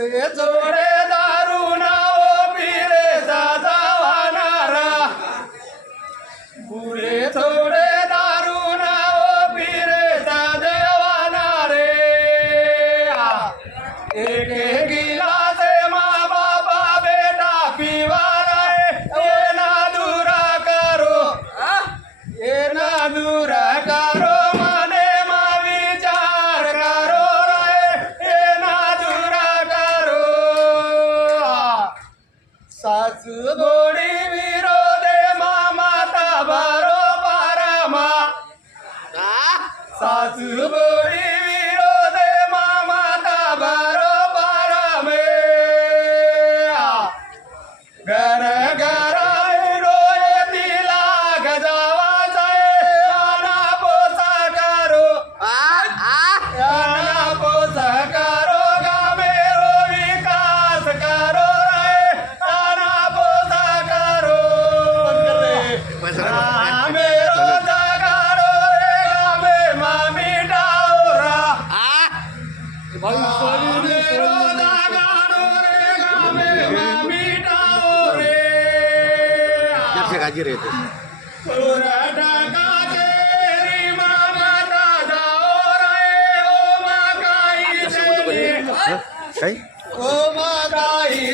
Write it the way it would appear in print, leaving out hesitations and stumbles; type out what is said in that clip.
पुढे जोडे दारू नाव पिरे जावानारा पुढे थोडे दारू नाव पिरे देवाना रे एक गिलास माँ बाबा बेटा पीवाना ये ना दूरा करो ये ना दूरा करो मने मा विचार करो रे ये ना दूरा करो सासू गोडी विरोधे माता बरोबर मा सासू गोडी विरोधे माता बरोबर मे घर घर रोय तिला गजावाचा आना पोसा करो आना पोसा करो गामेरो विकास करो रे आना पोसा करो गामेरो जागारो रे गामे मामी डाओरा गामेरो जागारो रे गामे मामी डाओरे गाजी रे पुराटा काचेरी मामा दादाओरे ओ मा काही काय ओ मा काही